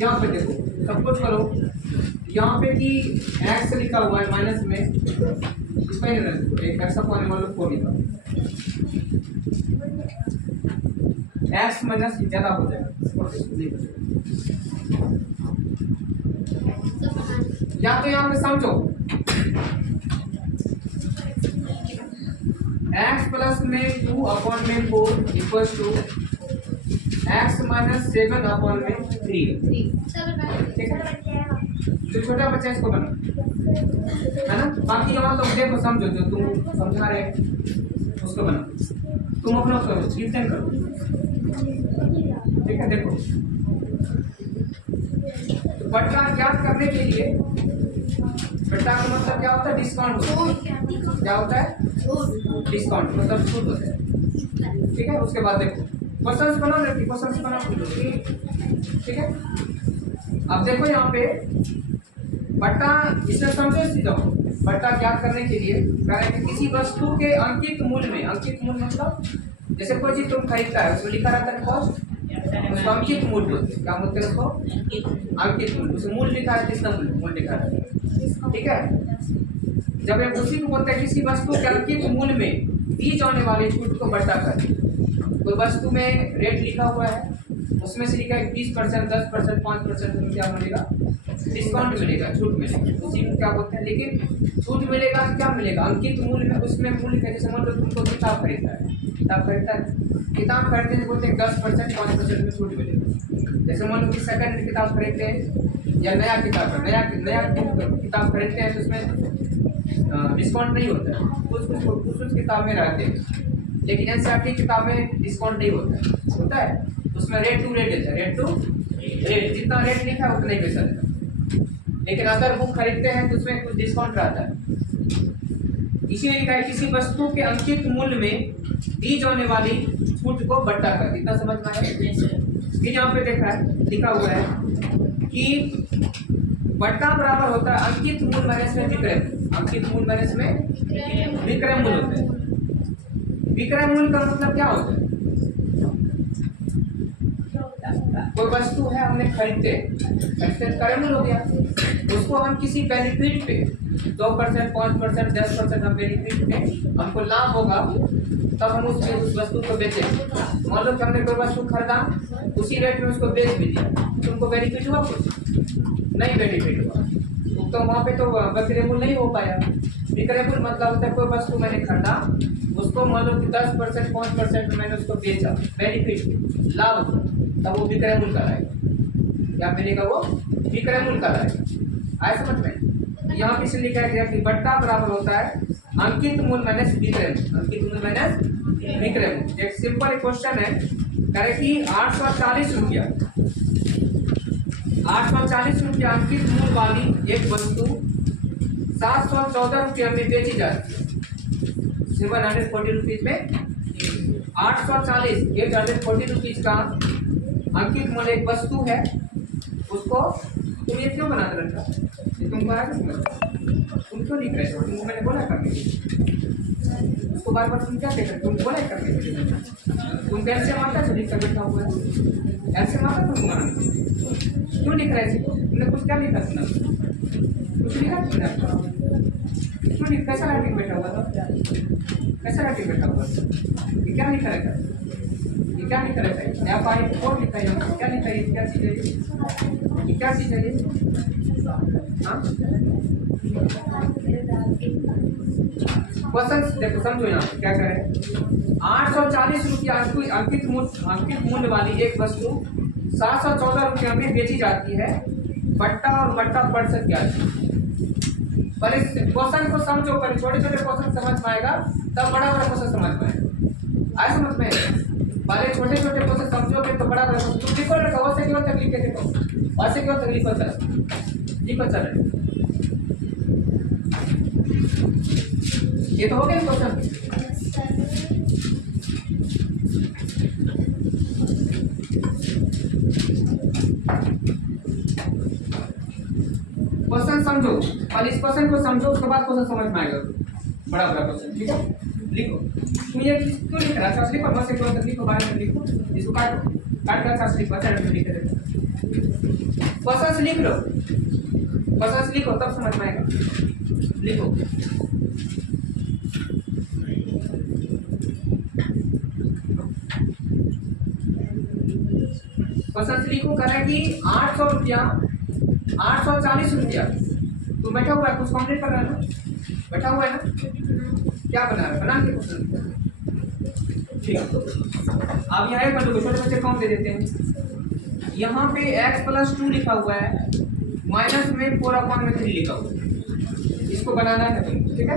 यहाँ पे देखो सपोज करो यहाँ पे कि x लिखा हुआ है माइनस में, इसमें नहीं रहना एक x अपॉन मतलब 4 लिखा x माइनस ज्यादा हो जाएगा। या तो यहाँ पे समझो x प्लस में 2 अपॉन में 4 equals to x minus 7 upon में 3। ठीक है, जो छोटा बच्चा इसको बना है ना, बाकी और लोग देखो समझो, जो तुम समझा रहे उसको बना, तुम अपना करो रिटर्न करो। ठीक है, देखो तो बट्टा ज्ञात करने के लिए बट्टा का मतलब क्या होता है? डिस्काउंट होता है। क्या होता है? डिस्काउंट मतलब छूट होता है। ठीक है, उसके बाद देखो क्वेश्चंस बनाओ, क्वेश्चंस बनाओ। ठीक है, अब देखो यहाँ पे बट्टा, इसे समझो सीधा, बट्टा ज्ञात करने के लिए करें कि किसी वस्तु के अंकित मूल्य में, अंकित मूल्य मतलब जैसे कोई चीज तुम खरीदता है उसमें लिखा रहता है कॉस्ट, उसको अंकित मूल्य होते हैं। क्या बोलते हैं उसको? अंकित मूल्य। उसमें मूल्य लिखा है, कितना मूल्य लिखा है। ठीक है, जब ये उसी को बोलते हैं किसी वस्तु के अंकित मूल्य में दी जाने वाली छूट को बट्टा कर। कोई वस्तु में रेट लिखा हुआ है, उसमें से लिखा है 20%, 10%, 5%, तुम्हें क्या मिलेगा? डिस्काउंट मिलेगा, छूट मिलेगा, उसी को क्या बोलते हैं। लेकिन छूट मिलेगा तो क्या मिलेगा? अंकित मूल्य में, उसमें मूल्य का जैसे मान लो तुमको किताब खरीदता है, किताब खरीदता है, किताब खरीदने से बोलते हैं 10%, 5% में छूट मिलेगा। जैसे मान लो कि सेकंड किताब खरीदते हैं या नया किताब, नया किताब खरीदते हैं तो उसमें डिस्काउंट नहीं होता है, कुछ किताब में रहते हैं। लेकिन एनसीईआरटी किताब में डिस्काउंट नहीं होता है, उसमें रेट टू रेट है, रेट टू रेट, जितना रेट लिखा है उतना ही पैसा देना। लेकिन अगर बुक खरीदते हैं तो उसमें कुछ डिस्काउंट रहता है। इसीलिए लिखा है किसी वस्तु के अंकित मूल्य में दी जाने वाली छूट को बट्टा कर। इतना समझ में आया? फिर यहाँ पे देखा है, लिखा हुआ है कि बट्टा बराबर होता है अंकित मूल्य माइनस में विक्रय मूल्य। अंकित मूल्य माइनस में विक्रय मूल्य होता है। विक्रय मूल्य का मतलब क्या होता है? कोई वस्तु है हमने खरीदते क्रय मूल्य हो गया, उसको हम किसी बेनिफिट पे 2%, 5%, 10% हम बेनिफिट पे हमको लाभ होगा तब हम उस वस्तु को बेचेंगे। मान लो कि हमने कोई वस्तु खरीदा, उसी रेट में उसको बेच भी दिया, तुमको बेनिफिट हुआ? कुछ नहीं बेनिफिट हुआ, तो वहाँ पे तो विक्रय मूल्य नहीं हो पाया। विक्रय मूल्य मतलब होता है कोई वस्तु मैंने खरीदा, उसको मान लो कि 10%, 5% मैंने उसको बेचा, बेनिफिट लाभ हुआ, तब वो विक्रय मूल्य कहलाएगा। क्या मिलेगा? वो विक्रय मूल्य कहलाएगा। आए समझ में? यहाँ किसी लिखा गया कि बट्टा बराबर होता है अंकित मूल्य माइनस विक्रय मूल्य। अंकित मूल्य माइनस विक्रय मूल्य। एक सिंपल क्वेश्चन है, कहे कि 840 रुपया, 840 रुपया अंकित मूल्य वाली एक वस्तु 714 रुपया में बेची जाती है। 740 रुपीज में 840, 840 रुपीज का अंकित मूल्य एक वस्तु है, उसको तुम ये क्यों बनाते रखा? तुमको आया तुम क्यों लिख रहे हो? तुमको मैंने बोला करने के लिए, उसको बार बार तुम क्या कहते? तुम बोला करने के लिए, तुम कैसे मारता है लिख कर बैठा हुआ है, ऐसे मारता तुम बनाने क्यों लिख रहे थे? तुमने कुछ क्या लिखा? सुना कुछ लिखा तुमने? क्यों लिख, कैसा राइटिंग बैठा हुआ था? कैसा राइटिंग बैठा हुआ? ये क्या लिखा रहता है? ये क्या लिखा रहता है? या पानी और लिखा है? क्या लिखा है? क्या चीज है ये? क्या चीज है ये? हाँ, क्वेश्चन देखो, समझो यहाँ क्या करें। 840 रुपया अंकित मूल्य वाली एक वस्तु 714 रुपया में बेची जाती है। बट्टा और बट्टा प्रतिशत क्या है? पहले क्वेश्चन को समझो, पहले छोटे छोटे क्वेश्चन समझ में आएगा तब बड़ा बड़ा क्वेश्चन समझ में आएगा। आए समझ में? पहले छोटे छोटे क्वेश्चन समझोगे तो बड़ा बड़ा क्वेश्चन लिखो ना। वैसे क्यों तकलीफ के देखो, वैसे क्यों तकलीफ होता है? लिखो चल, ये तो हो गया क्वेश्चन। क्वेश्चन समझो, और इस क्वेश्चन को समझो, उसके बाद क्वेश्चन समझ में आएगा बड़ा बड़ा क्वेश्चन। ठीक है, लिखो। तुम ये क्यों लिख रहा है? लिखो, बस एक क्वेश्चन लिखो, बारे में लिखो, इसको काटो, काट कर लिखो। अच्छा लिख देते क्वेश्चंस लिख लो, क्वेश्चंस लिखो तब समझ में आएगा। लिखो क्वेश्चंस लिखो। कह रहा है कि 800 रुपया 840 रुपया। तो बैठा हुआ है, कुछ कंप्लीट कर रहा है ना, बैठा हुआ है ना, क्या बना रहा है, बना के क्वेश्चन। ठीक है, अब यहाँ पर छोटे बच्चे कौन दे देते हैं। यहाँ पे x+2 लिखा हुआ है, माइनस में 4/3 लिखा हुआ है, इसको बनाना है तुमको। ठीक है,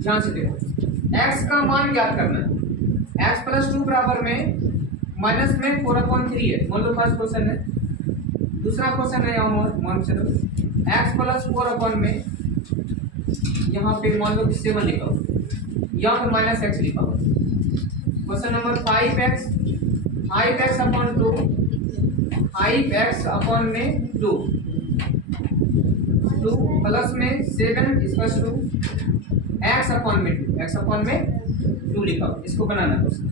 ध्यान से देखो, x का मान ज्ञात करना है। x+2 बराबर में माइनस में 4/3 है। मान लो फर्स्ट क्वेश्चन है, दूसरा क्वेश्चन है यहाँ मान चलो x+4 में यहाँ पे मान लो 7 लिखा हुआ, यहाँ पे -x लिखा हुआ। Question number 5x 5x/2 5x में 2 प्लस में 7 = x में 2 लिखा हुआ, इसको बनाना क्वेश्चन।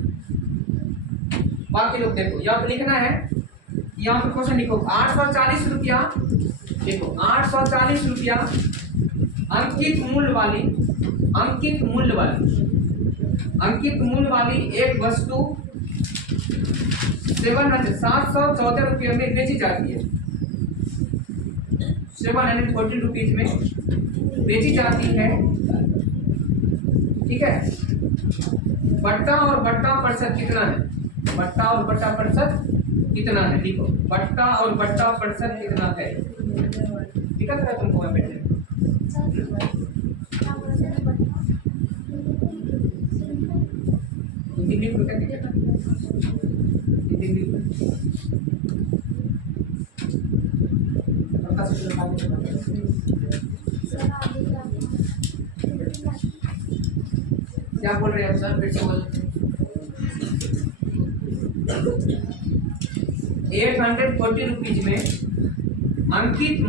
बाकी लोग देखो, यहाँ पे लिखना है, यहाँ पे क्वेश्चन लिखो 840 रुपया। देखो 840 रुपया अंकित मूल्य वाली एक वस्तु 714 रुपये में बेची जाती है। 714 रुपीज में बेची जाती है। ठीक है, बट्टा और बट्टा प्रतिशत कितना है, बट्टा और बट्टा प्रतिशत कितना है, लिखो बट्टा और बट्टा प्रतिशत कितना है। ठीक है, तुमको मैं बैठे क्या बोल रहे हैं सर, फिर से बोल। 840 रुपीज में अंकित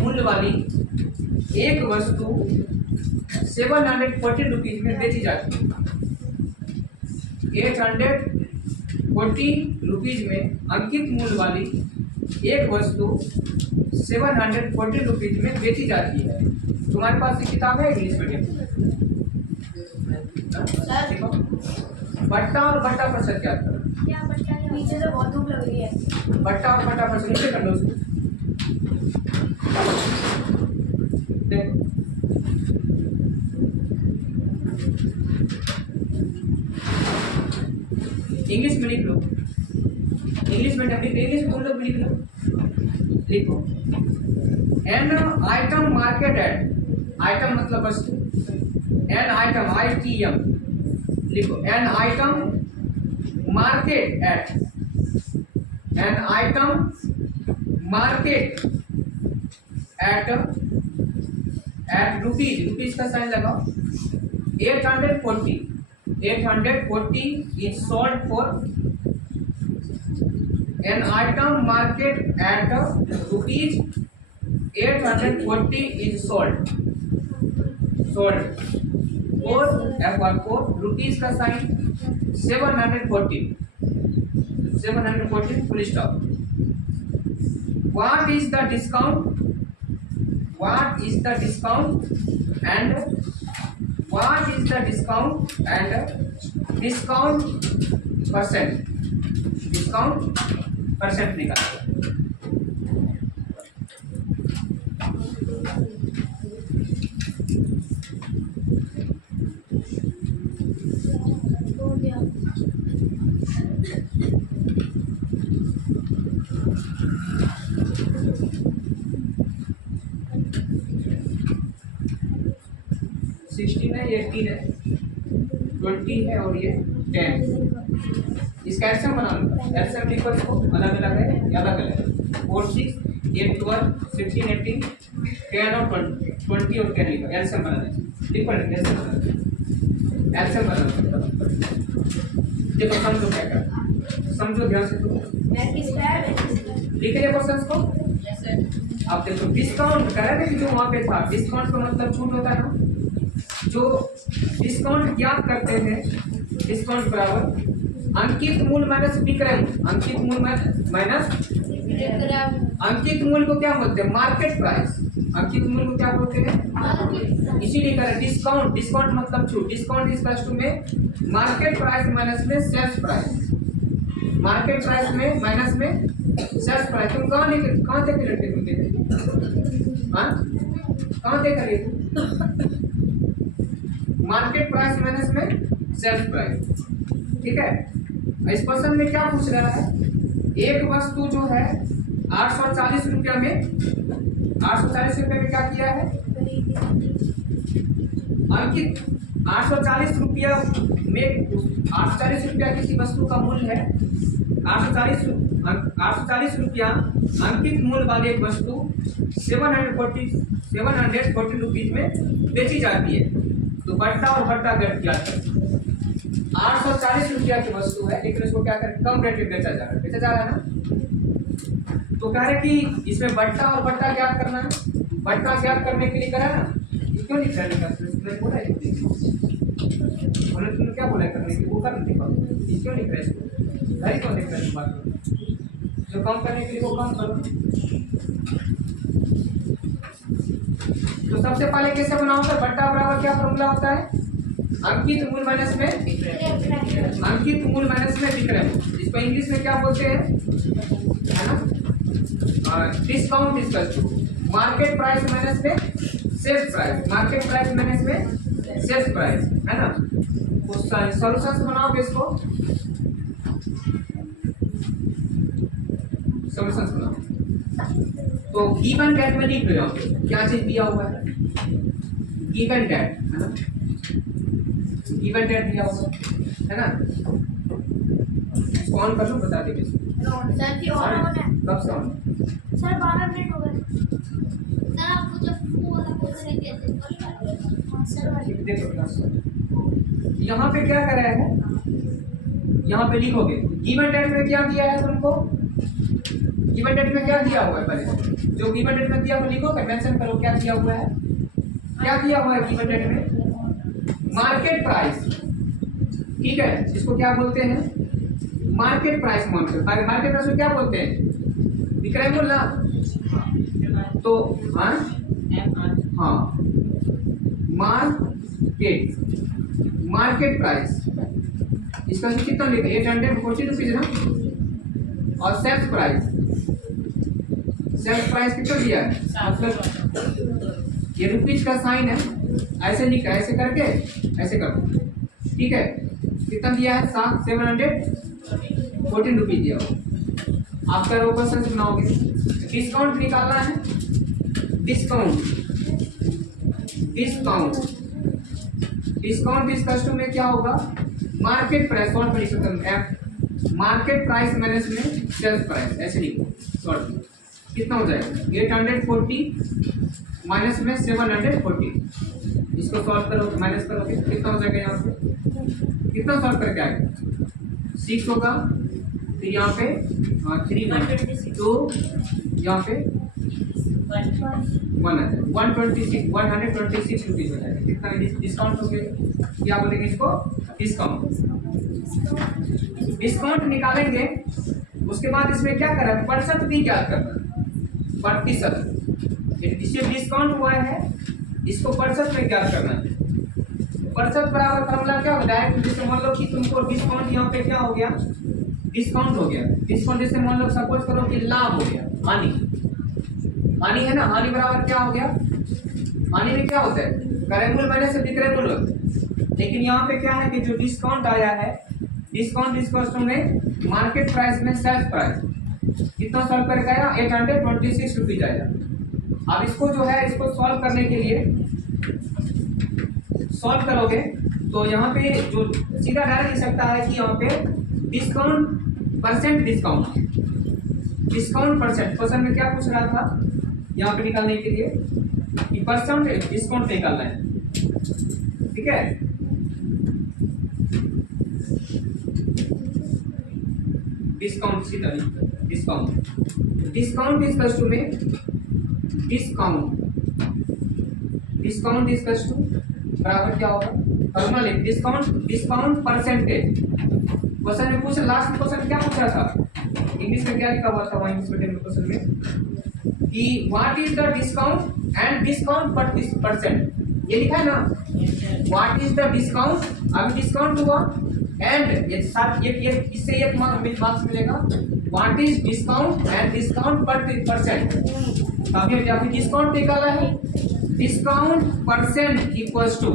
मूल्य वाली एक वस्तु 740 रुपीज में बेची जाती है। 840 रुपीज में अंकित मूल्य वाली एक वस्तु 740 रुपीज में बेची जाती है। तुम्हारे पास ये किताब है इंग्लिश मीडियम? बट्टा और बट्टा प्रतिशत क्या कर, नीचे से बहुत धूप लग रही है। बट्टा और बट्टा प्रतिशत नीचे कर लो उसको। देखो इंग्लिश में लिख लो, इंग्लिश में बोल लो, लिख लो। लिखो an item market at, item मतलब वस्तु, एन आइटम ITM, लिखो an item market at, an item market at rupees का साइन लगाओ। 840 is sold for an item market at rupees 840 is sold for rupees का sign 740 full stop. What is the discount and discount percent निकालो। ये 18 है, 20 है और ये 10। इसका एलसीएम बना लो। एलसीएम लिखो, इसको अलग अलग है, अलग अलग 4 6 8 12 16 18 10 और 20 और 10 लिखो। एलसीएम बनाना है, लिखो एलसीएम बनाना। देखो समझो क्या कर, समझो ध्यान से। लिख रहे क्वेश्चंस को। अब देखो डिस्काउंट कह रहे थे जो वहाँ पे था, डिस्काउंट का मतलब छूट होता है ना। जो डिस्काउंट ज्ञात करते हैं, डिस्काउंट बराबर अंकित मूल्य माइनस विक्रय मूल्य, अंकित मूल्य माइनस अंकित मूल्य को क्या बोलते हैं? Market price. अंकित मूल्य को क्या बोलते हैं? इसीलिए कह रहे हैं डिस्काउंट। डिस्काउंट मतलब छूट। डिस्काउंट इज इक्वल टू में मार्केट प्राइस माइनस में सेल्स प्राइस। मार्केट प्राइस में माइनस में सेल्स प्राइस। तुम कहाँ देख रहे तुम? हाँ, कहाँ देख रही है? मार्केट प्राइस माइनस में सेल्स प्राइस। ठीक है। इस क्वेश्चन में क्या पूछ रहा है? एक वस्तु जो है 840 रुपया में, 840 रुपये में क्या किया है? अंकित 840 रुपया में 840 रुपया किसी वस्तु का मूल्य है। 840 रुपया अंकित मूल्य वाली एक वस्तु 740 रुपीज में बेची जाती है। तो बट्टा और भट्टा गट क्या है? 840 रुपया की वस्तु है, लेकिन इसको क्या करें? कम रेट में बेचा जा रहा है। बेचा जा रहा है ना। तो कह रहे कि इसमें बट्टा और भट्टा ज्ञात करना है। बट्टा ज्ञात करने के लिए करा ना, ये क्यों लिख रहा है? बोला है तुमने क्या बोला करने के लिए? वो कर लिखा, ये क्यों लिख रहा है? इसको घर क्यों लिख रहा है? बात जो कम करने के लिए वो कम करो। तो सबसे पहले कैसे बनाओगे? बट्टा बराबर क्या फॉर्मूला होता है? अंकित मूल्य माइनस में अंकित मूल्य माइनस में विक्रय मूल्य। इसको इंग्लिश में क्या बोलते हैं? है ना, discount equal to market price minus में sales price. Market price minus में सेल्स प्राइस, है ना। तो सॉल्यूशंस बनाओगे इसको, सॉल्यूशंस बनाओ। तो गिवन डेट में लिख रहे हो क्या चीज दिया हुआ है? गिवन डेट, है ना। गिवन डेट दिया हुआ है ना। कौन कर लो बता दे किसको। सर की और होना है। कब से ऑन? सर 12 मिनट हो गए। सर आपको जब वो वाला क्वेश्चन कहते सर देखो यहाँ पे क्या कर रहा है? यहाँ पे लिखोगे गिवन डेट में क्या दिया है तुमको? गिवन डेट में क्या दिया हुआ है? पहले जो गिवन डेट में दिया वो लिखोगे, मेंशन करो क्या दिया हुआ है। क्या दिया हुआ है गिवन डेट में? Market price. ठीक है, इसको क्या बोलते हैं? Market price. मार्केट प्राइस को क्या बोलते हैं? विक्रय मूल्य। तो हाँ हाँ, मार्केट प्राइस। इसका कितना लिखा? 840 रुपीज ना। और सेल्स प्राइस कितना दिया है? मतलब ये रुपीज का साइन है, ऐसे लिखा, ऐसे करके ऐसे कर दो। ठीक है, कितना दिया है? 714 रुपीज दिया हो। आप क्या क्वेश्चन बनाओगे? डिस्काउंट निकालना है। डिस्काउंट इस कस्टम में क्या होगा? मार्केट प्राइस शॉर्ट में लिख सकते हैं, मार्केट प्राइस माइनस में सेल्स प्राइस, ऐसे लिखो शॉर्ट में। कितना हो जाएगा? 840 माइनस में 740। इसको सॉल्व करो, माइनस करोगे कितना हो जाएगा? यहाँ पे कितना सॉल्व करके आएगा? 6 होगा, फिर यहाँ पे 3 तो यहाँ पे 126 रुपीज हो जाएगा। कितना डिस्काउंट हो गया? क्या बोलेंगे इसको? डिस्काउंट निकालेंगे। उसके बाद इसमें क्या करना है? प्रतिशत भी क्या करना है? प्रतिशत। जिससे डिस्काउंट हुआ है इसको प्रतिशत में क्या करना है? प्रतिशत बराबर फॉर्मूला क्या होता है? जैसे मान लो कि तुमको डिस्काउंट यहाँ पे क्या हो गया? डिस्काउंट हो गया। डिस्काउंट जैसे मान लो सपोज करो कि लाभ हो गया, हानि है ना। हानि बराबर क्या हो गया? हानि में क्या होता है? क्रय मूल्य माइनस से विक्रय मूल्य होता है। लेकिन यहाँ पे क्या है कि जो डिस्काउंट आया है, डिस्काउंट इस क्वेश्चन में मार्केट प्राइस में सेल्स प्राइस कितना सॉल्व करके आया? 826 रुपीज आया। अब इसको जो है, इसको सॉल्व करने के लिए सॉल्व करोगे तो यहाँ पे जो सीधा डायरेक्ट लिख सकता है कि यहाँ पे डिस्काउंट परसेंट क्वेश्चन में क्या पूछ रहा था यहाँ पे निकालने के लिए कि परसेंट डिस्काउंट निकालना है। ठीक है, डिस्काउंट सीधा डिस्काउंट इस कस्टू में डिस्काउंट इस कस्टू बराबर क्या होगा? फॉर्मूला लिख, डिस्काउंट परसेंटेज क्वेश्चन में पूछ लास्ट क्वेश्चन क्या पूछा था, इंग्लिश में क्या लिखा हुआ था वहाँ इंग्लिश मीडियम क्वेश्चन में कि what is the discount and discount percent, ये लिखा है ना, व्हाट इज द डिस्काउंट, अभी डिस्काउंट हुआ एंड ये साथ ये इससे एक मार्क्स मिलेगा, what is discount and discount percent. अभी अभी डिस्काउंट निकाला है, discount percent equals to,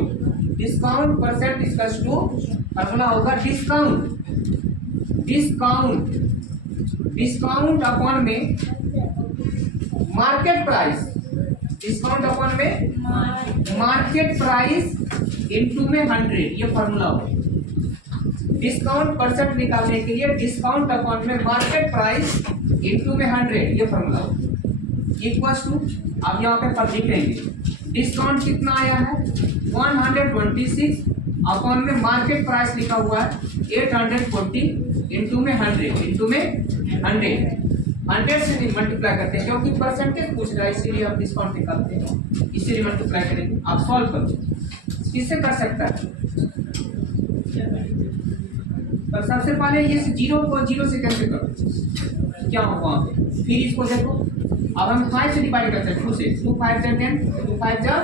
discount percent equals to formula होगा डिस्काउंट, डिस्काउंट डिस्काउंट अपॉन में मार्केट प्राइस, डिस्काउंट अपॉन में मार्केट प्राइस इनटू में 100, ये फॉर्मूला होगा। डिस्काउंट परसेंट निकालने के लिए डिस्काउंट अपॉन में मार्केट प्राइस इनटू में 100, ये फॉर्मूला होगा इक्वल्स टू, आप यहाँ पे लिख लेंगे डिस्काउंट कितना आया है 126 अपॉन में मार्केट प्राइस लिखा हुआ है 840 इनटू में 100, इनटू में 100 से नहीं मल्टीप्लाई करते हैं क्योंकि परसेंटेज पूछ रहा है, इसीलिए हम डिस्काउंट निकालते हैं, इसीलिए मल्टीप्लाई करेंगे। आप सॉल्व करो, किससे कर सकता है, पर सबसे पहले ये जीरो को जीरो से कैसे करो, क्या होगा वहाँ पे, फिर इसको देखो, अब हम 5 से डिवाइड करते हैं 2 से, 2 5 जा 10, 2 5 जा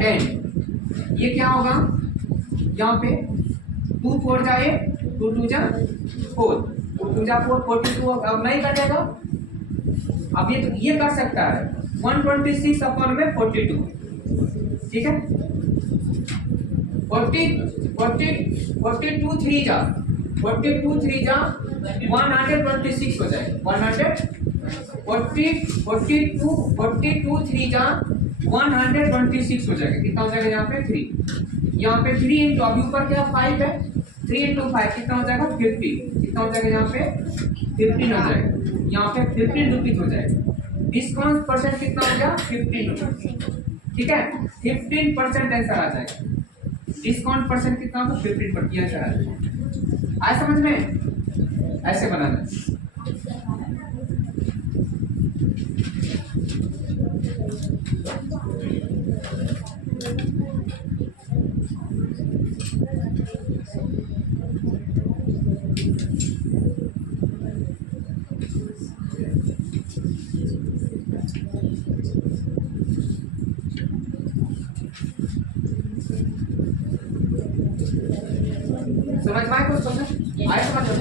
10, ये क्या होगा यहाँ पे 2 4 जा 8, 2 2 जा 4, 2 2 जा 4, 42, अब नहीं कटेगा, अब ये कर सकता है 126 अपॉन में 42, ठीक है, 42 3 जा 126 हो जाए, 42 3 जा 126 हो जाएगा, कितना हो जाएगा यहाँ पे 3, यहाँ पे 3 इंटू, अभी ऊपर क्या 5 है, 3 इंटू 5 कितना हो जाएगा 50, कितना हो जाएगा यहाँ पे 15 हो जाएगा, यहाँ पे 15 रुपीज हो जाएगा, डिस्काउंट परसेंट कितना हो गया 15 रुपीज, ठीक है, 15% आंसर आ जाएगा, डिस्काउंट परसेंट कितना होगा 15% आंसर आ जाएगा। आए समझ में, ऐसे बनाना, समझ में आए कुछ क्वेश्चन आए, समझ में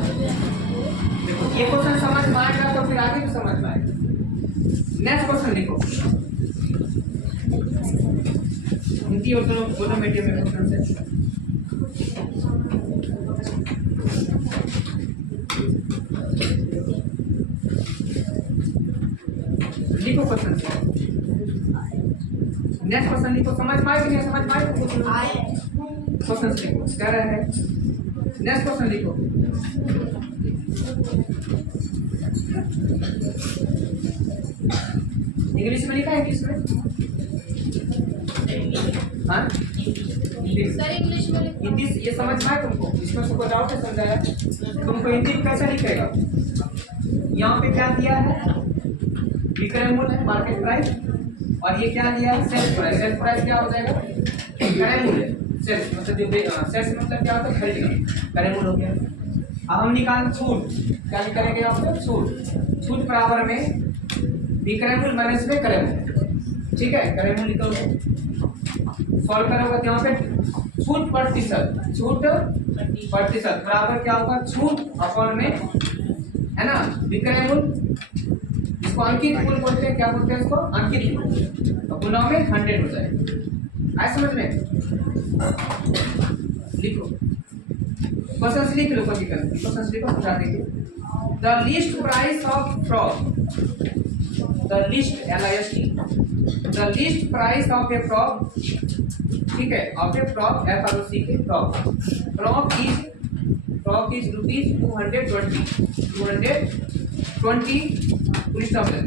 देखो ये क्वेश्चन समझ में आएगा तो फिर आगे भी समझ में आएगा। नेक्स्ट क्वेश्चन लिखो, हिंदी और दोनों मीडियम में क्वेश्चन से, लिखो क्वेश्चन से, नेक्स्ट क्वेश्चन लिखो, समझ में आए कि नहीं समझ में आए, क्वेश्चन लिखो क्या रहा है, नेक्स्ट क्वेश्चन लिखो, इंग्लिश में लिखा है, इंग्लिश में, हाँ इंग्लिश में हिंदी ये समझ में आए तुमको, इसमें सबको डाउट है समझाया, तुमको हिंदी में कैसे लिखेगा, यहाँ पे क्या दिया है विक्रय मूल्य है मार्केट प्राइस, और ये क्या दिया है सेल्स प्राइस, सेल्स प्राइस क्या हो जाएगा क्रय मूल्य, सेल्स मतलब जो सेल्स मतलब क्या होता है खरीदना, क्रय मूल्य हो गया। अब हम निकाल छूट, क्या निकालेंगे यहाँ पे छूट, छूट बराबर में विक्रय मूल्य माइनस में क्रय मूल्य, ठीक है, क्रय मूल्य निकालो, सॉल्व करोगे तो यहाँ पे छूट प्रतिशत बराबर क्या होगा छूट अपॉन में, है ना, विक्रय मूल्य, इसको अंकित मूल्य बोलते हैं, क्या बोलते हैं इसको अंकित मूल्य, तो गुना में 100 हो जाएगा। आए समझ में, लिखो क्वेश्चन लिख लो, क्वेश्चन लिखो, समझा देंगे। The list price of frog, the list LIST, the list price of A frog, ठीक है, ऑफ ए फ्रॉग FROC के frog, frog is rupees 220 police stop है,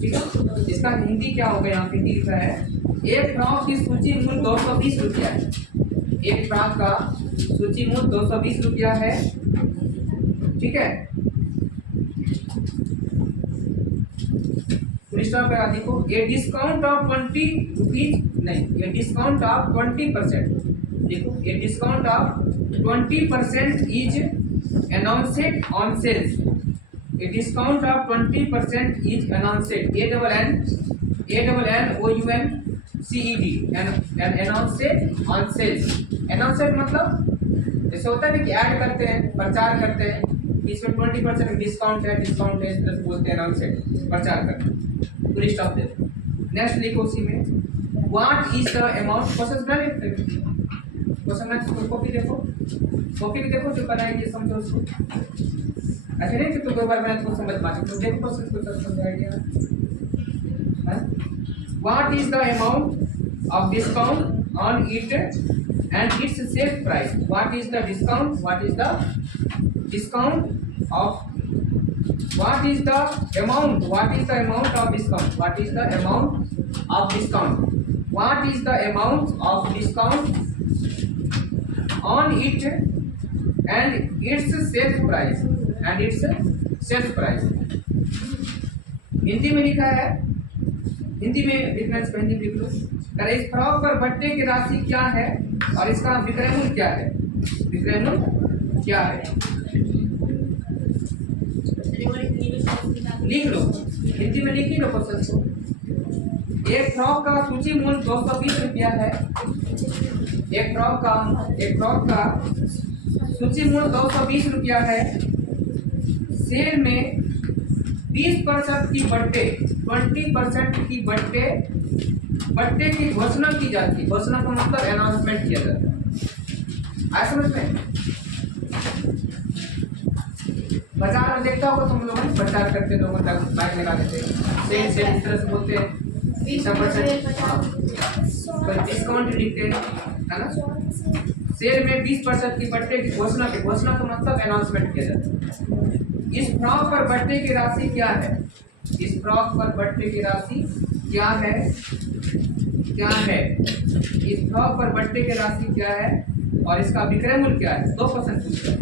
ठीक है, इसका हिंदी क्या होगा, यहाँ पे हिंदी लिखा है एक फ्रॉक की सूची मूल्य 220 रुपया है, एक फ्रॉक का सूची मूल्य 220 रुपया है, ठीक है, पुलिस स्टॉप लगा देखो, ए डिस्काउंट ऑफ 20 रुपीज नहीं, ए डिस्काउंट ऑफ 20%, देखो a discount of 20% is announced on sales. A discount of 20% is announced. ANNOUNCED and announced on sales. Announced मतलब ऐसा होता है ना कि ऐड करते हैं, प्रचार करते हैं कि इसमें 20% डिस्काउंट है, इस तरह से बोलते हैं, announced प्रचार करते हैं। पूरी स्टॉप दे दो। नेक्स्ट लिखो उसी में what is the amount. Question बना लिखते क्वेश्चन में कॉपी देखो, कॉपी भी देखो जो कराएंगे समझो उसको। अच्छा नहीं तो दो बार मैं तुमको समझ पा सकता हूँ। देखो क्वेश्चन को समझ idea. What is the amount of discount on it and it's sale price. What is the discount, what is the discount of, what is the amount, what is the amount of discount, what is the amount of discount, what is the amount of discount on it and its sales price, and its sales price। Hindi में लिखा है, हिंदी में लिखना है, हिंदी लिख लो। अरे इस frock पर भट्टे की राशि क्या है और इसका विक्रय मूल्य क्या है, विक्रय मूल्य क्या है, लिख लो, हिंदी में लिख ही लो क्वेश्चन को। एक फ्रॉक का सूची मूल्य 220 रुपया है। एक फ्रॉक का सूची मूल्य 220 रुपया है। सेल में 20% की बट्टे, 20% की बट्टे की घोषणा की जाती है। घोषणा का मतलब अनाउंसमेंट किया जाता है। आया समझ में? बाजार में देखता होगा तुम लोग, प्रचार करते लोगों तक बाइक लगा देते, सेल इस तरह से बोलते हैं, 20% डिस्काउंट लिखते हैं, है ना। सेल में 20% की बट्टे की घोषणा का मतलब अनाउंसमेंट किया जाता है। इस फ्रॉक पर बट्टे की राशि क्या है, इस फ्रॉक पर बट्टे की राशि क्या है, क्या है, इस फ्रॉक पर बट्टे की राशि क्या है और इसका विक्रय मूल्य क्या है। 2% पूछता है।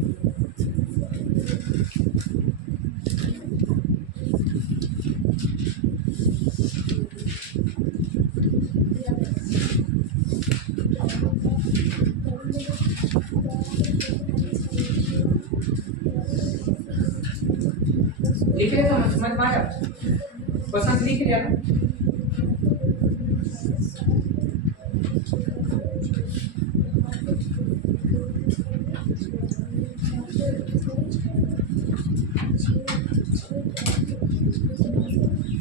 लिख लिया तो समझ में आया, क्वेश्चन लिख लिया ना।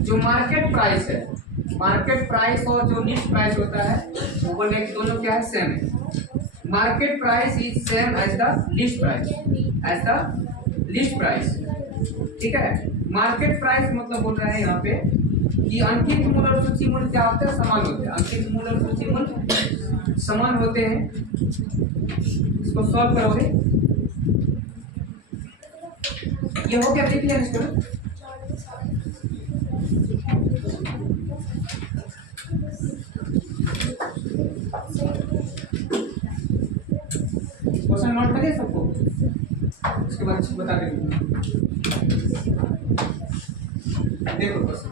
जो मार्केट प्राइस है, मार्केट प्राइस और जो लिस्ट प्राइस होता है वो बोलने के दोनों क्या है, सेम है। Market price is same as the list price, as the list price, ठीक है। मार्केट प्राइस मतलब बोल रहा है यहाँ पे कि अंकित मूल्य और सूची मूल्य क्या होते हैं, समान होते हैं। अंकित मूल्य और सूची मूल्य समान होते हैं। इसको सॉल्व करोगे, ये हो गया, देख लिया इसको। क्वेश्चन नोट करिए सबको, उसके बाद बता देंगे। देखो question,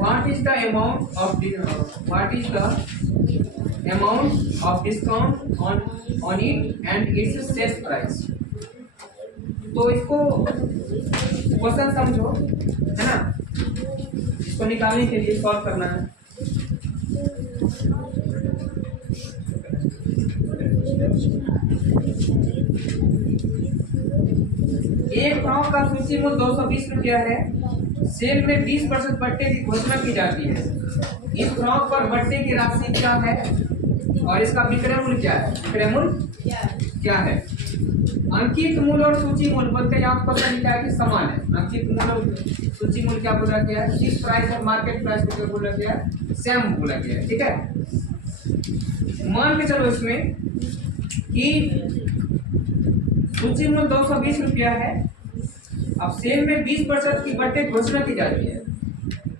what is the amount of discount on it and its sales price। तो इसको क्वेश्चन समझो, है ना। इसको निकालने के लिए सॉल्व करना है। एक फ्रॉक का सूची मूल्य 220 रुपया है। सेल में 20% बट्टे की घोषणा की जाती है। इस फ्रॉक पर बट्टे की राशि क्या है और इसका विक्रय मूल्य क्या है, विक्रय मूल्य क्या है। अंकित मूल्य और सूची मूल्य बोलते हैं, आपको पता लिखा है कि समान है। अंकित मूल्य और सूची मूल्य क्या बोला गया है, लिस्ट प्राइस और मार्केट प्राइस को क्या बोला गया है, सेम बोला गया है, ठीक है। मान के चलो इसमें कि सूची मूल्य 220 रुपया है। अब सेल में 20% की बढ़ते घोषणा की जाती है,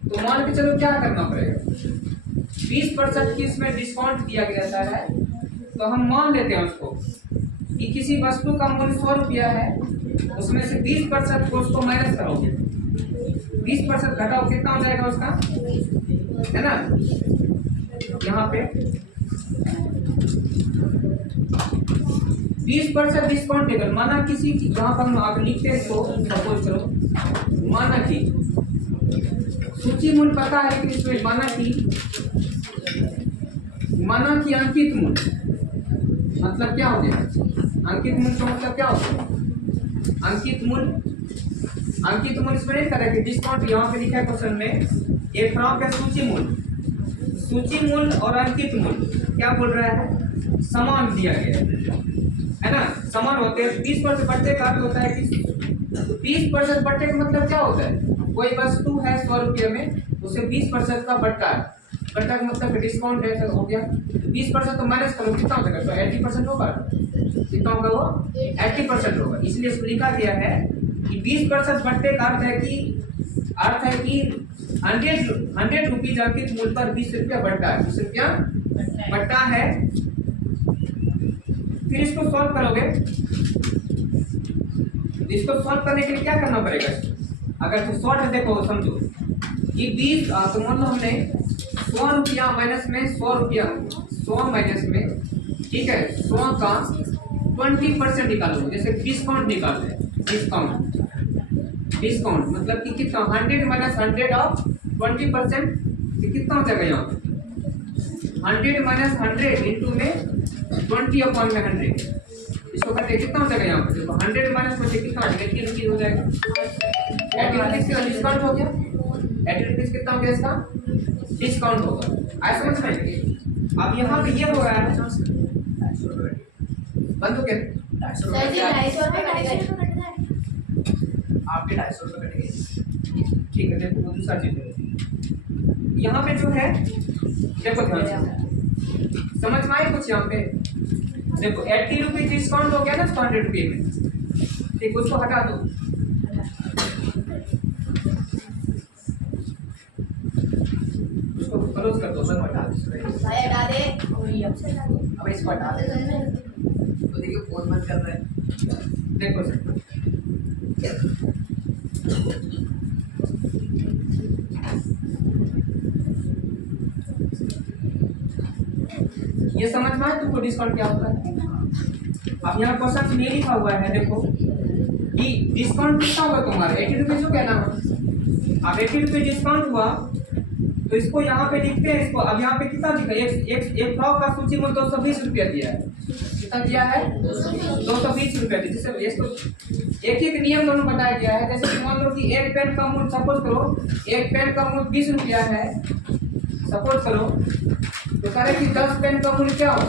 तो मान के चलो क्या करना पड़ेगा, 20% की इसमें डिस्काउंट दिया गया है। तो हम मान लेते हैं उसको कि किसी वस्तु का मूल्य 100 रुपया है, उसमें से 20% को उसको माइनस करोगे, 20% घटाओ, कितना हो जाएगा उसका, है ना। यहाँ पे 20% डिस्काउंट देकर, माना किसी की, जहाँ पर आप लिखते हैं तो सपोज करो, माना कि सूची मूल्य पता है कि इसमें माना कि अंकित मूल्य मतलब क्या हो गया, अंकित मूल्य का मतलब क्या हो गया, अंकित मूल्य इसमें नहीं करें कि डिस्काउंट यहाँ पे लिखा है क्वेश्चन में, एक फ्रॉम है सूची मूल्य और अंकित मूल्य क्या बोल रहा है, समान दिया गया है ना, समान होते हैं। 20% बढ़ते का अर्थ होता है कि 20% बढ़ते का मतलब क्या होता है, कोई वस्तु है 100 रुपये में, उसे 20% का बट्टा का मतलब डिस्काउंट है, तो हो गया 20% तो माइनस करो, कितना हो जाएगा, तो 80% होगा, कितना होगा वो 80% होगा। इसलिए इसको लिखा गया है कि 20% बट्टे का अर्थ है कि 100 रुपीज अंकित मूल्य पर 20 रुपया बट्टा है, 20 रुपया बट्टा है। फिर इसको सॉल्व करोगे, इसको सॉल्व करने के लिए क्या करना पड़ेगा, अगर तो शॉर्ट है, देखो समझो कि 20 तो मान लो हमने 100 रुपया माइनस में 100 रुपया, 100 माइनस में, ठीक है, 100 का 20% निकालो, जैसे डिस्काउंट निकाल रहे हैं, डिस्काउंट मतलब कि कितना, 100 माइनस 100 ऑफ 20%, कितना हो जाएगा यहाँ पे, 100 माइनस 100 इंटू में 20 अपॉन में 100, इसको करते कितना हो जाएगा यहाँ पे, देखो 100 माइनस 20 कितना 80 रुपीज हो जाएगा, 80 रुपीज का डिस्काउंट हो गया, 80 रुपीज कितना हो गया इसका डिस्काउंट होगा। ऐसा समझ में आएगी। अब यहाँ पे ये हो रहा है बंद हो गया, आपके 250 रुपये कटेंगे, ठीक है। देखो वो दूसरा चीज है, यहाँ पे जो है देखो ध्यान से समझ में आए कुछ, यहाँ पे देखो 80 रुपीज डिस्काउंट हो गया ना 100 रुपये में, ठीक, उसको हटा दो, उसको क्लोज कर दो, सब हटा दे, अब इसको हटा दे, तो देखिए फोन बंद कर रहे हैं, देखो सर ये समझ में आए तुमको डिस्काउंट क्या होता है। अब यहाँ क्वेश्चन में लिखा हुआ है, देखो कि डिस्काउंट कितना होगा तुम्हारा 80 रुपीज हो गया ना, अब 80 रुपीज डिस्काउंट हुआ तो इसको यहाँ पे लिखते हैं, इसको अब यहाँ पे कितना लिखा, एक फ्रॉक का सूची मूल्य 220 रुपया दिया है, कितना दिया है 220 रुपया, जिससे इसको एक नियम दोनों बताया गया है। जैसे कि मान लो कि एक पेन का मूल्य, सपोज करो एक पेन का मूल्य 20 रुपया है, सपोज करो, तो कह रहे कि 10 पेन का मूल्य क्या हो,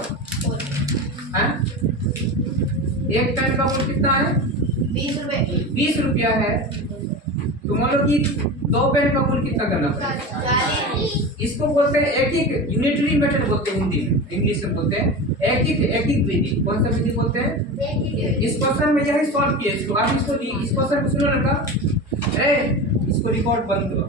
एक पेन का मूल्य कितना है 20 रुपया है, तो मान लो कि 2 पेन का मूल्य कितना करना पड़ेगा, इसको बोलते हैं एक यूनिटरी मेथड बोलते हैं, हिंदी में, इंग्लिश में बोलते हैं एक विधि। कौन सा विधि बोलते हैं, इस क्वेश्चन में यही सॉल्व किया इसको। आप इसको इस क्वेश्चन को सुनो लड़का, इसको रिकॉर्ड बंद करो,